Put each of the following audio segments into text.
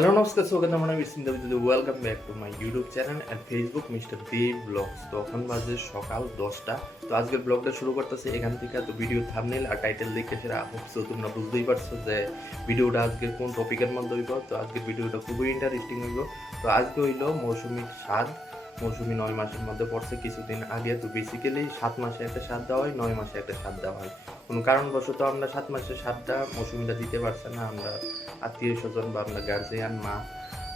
Hello, namaskar. So, good morning. Welcome back to my YouTube channel and Facebook, Mr. Dev Vlogs. তো এখন বাজে সকাল 10টা। তো আজকের ব্লগটা শুরু করতেছে এখান থেকে। তো ভিডিও থাম্বনেল আর টাইটেল দেখে সেটা হোপসো তোমরা বুঝতেই পারছো যে ভিডিওটা আজকে কোন টপিকের মধ্যে হইব। তো আজকের ভিডিওটা খুবই ইন্টারেস্টিং হইব। তো আজকে হইলো মৌসুমীর স্বাদ। মৌসুমী 9 মাসের মধ্যে পড়ছে কিছুদিন আগে। তো বেসিক্যালি 7 মাসে একটা স্বাদ দেওয়া হয়, 9 মাসে একটা স্বাদ দেওয়া হয়। কোনো কারণবশত আমরা 7 মাসের স্বাদটা মৌসুমীটা দিতে পারছে না, আমরা আত্মীয় স্বজন বা আমরা গার্জিয়ান মা।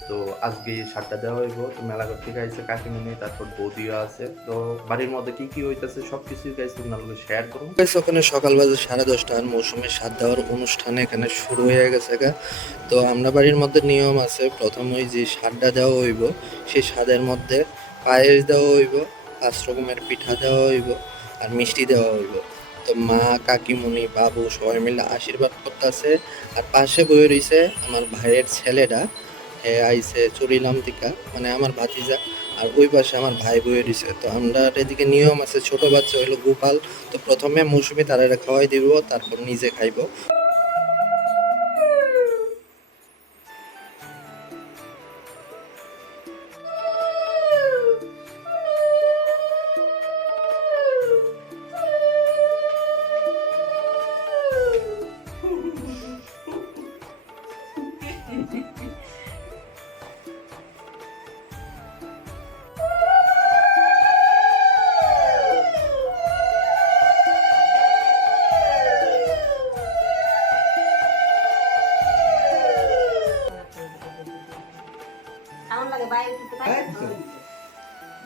তো আজকে স্বাদটা দেওয়া হইব। তো মেলাঘর থেকে আইসে কাকিমুনি, তারপর বৌদিও আছে। তো বাড়ির মধ্যে কি কি হইতেছে সব কিছুই গাইস তোমাদের শেয়ার করবো। ওখানে সকাল বাজে 10:30 আর মৌসুমীর স্বাদ দেওয়ার অনুষ্ঠান এখানে শুরু হয়ে গেছে। তো আমরা বাড়ির মধ্যে নিয়ম আছে, প্রথম ওই যে স্বাদটা দেওয়া হইব, সেই স্বাদের মধ্যে পায়েস দেওয়া হইব, 5 রকমের পিঠা দেওয়া হইব আর মিষ্টি দেওয়া হইব। তো মা, কাকিমুনি, বাবু সবাই মিলে আশীর্বাদ করতেছে। আর পাশে বয়ে রয়েছে আমার ভাইয়ের ছেলেটা, হে আইসে চুরিলাম টিকা, মানে আমার ভাতিজা। আর ওই পাশে আমার ভাই বয়ে রয়েছে। তো আমরা এদিকে নিয়ম আছে, ছোট বাচ্চা হইলো গোপাল। তো প্রথমে মৌসুমী তারা খাওয়াই দিব, তারপর নিজে খাইব।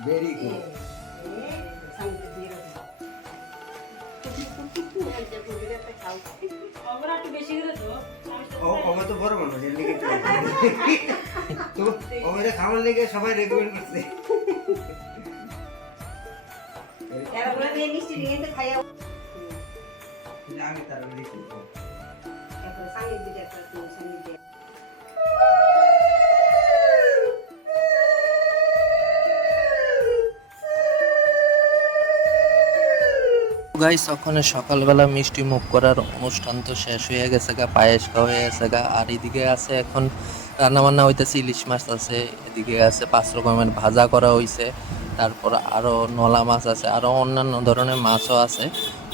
Very good. আমার তো বড় মানুষ এর লেগে তো ওরা খাওয়ার লেগে সবাই রেকমেন্ড করছে। এরা বলে নিয়ে মিষ্টি নিয়ে তো খাইয়া আমি তার লিখি এখন সাঙ্গীত দিতে একটা সাঙ্গীত দিয়ে গাইস ওখানে সকালবেলা মিষ্টি মুখ করার অনুষ্ঠান তো শেষ হয়ে গেছে পায়েস খাওয়া হয়ে গেছে আর এদিকে আছে এখন রান্না বান্না হইতেছে, ইলিশ মাছ আছে, এদিকে আছে 5 রকমের ভাজা করা হইছে, তারপর আরো নলা মাছ আছে, আরো অন্যান্য ধরনের মাছও আছে।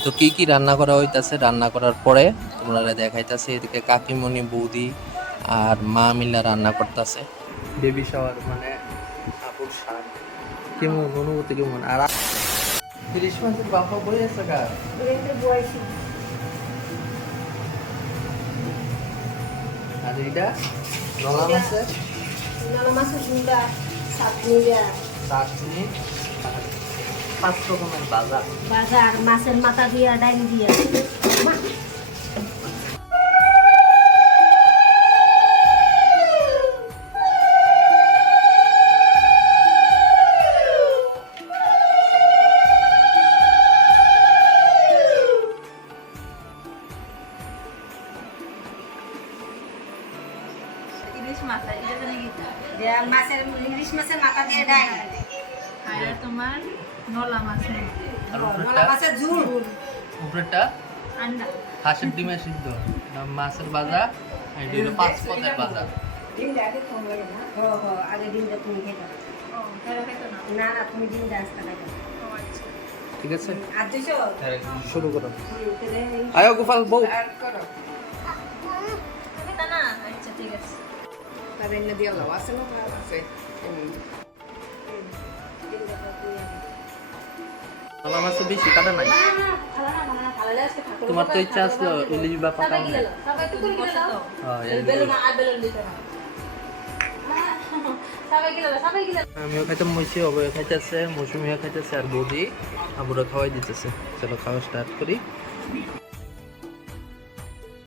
তো কি কি রান্না করা হইতাছে, রান্না করার পরে তোমরা দেখাইতাছে। এদিকে কাকিমণি, বৌদি আর মা মিলা রান্না করতেছে। বেবি শাওয়ার মানে আপুর স্বাদ কেমন, অনুভূতি কেমন? আর ইলিশ মাছের বাফা বই আছে গা বয়সী আর এইটা নলা মাছের নানা মাছের ঝুড়া চাটনি চাটনি আর 5 রকমের ভাজা। বাজার মাছের মাথা দিয়া ডাইল দিয়া ইলিশ মাছের মাথা দিয়ে ডাইল আর তোমার নলা মাছ আর নলা মাছের ঝুল উপরেরটা আন্ডা হাঁসের ডিমের সিদ্ধ, মাছের ভাজা, আর এটা হলো 5 পদের ভাজা। ডিমটা আগে কম লাগে না। আগে ডিমটা তুমি খেতে ও তাহলে খেতো না। না না তুমি ডিমটা আজকে খাইতে ও আচ্ছা ঠিক আছে, আর দুশো শুরু করো। তাহলে আয়ো গোপাল বউ। খেতো না, আচ্ছা ঠিক আছে। Cadena de la base no hace. নলা মাছে বেশি কাটা নাই। তোমার তো ইচ্ছা আসলো ইলিশ বাফা খাওয়া। সবাই তো বসে তো হ্যাঁ, বেলুন আর বেলুন দিতে না। সবাই গেল আমিও খাইতাম, মইছি অবয় খাইতেছে, মৌসুমিও খাইতেছে আর বৌদি আবুরা খাওয়াই দিতেছে। চলো খাওয়া স্টার্ট করি।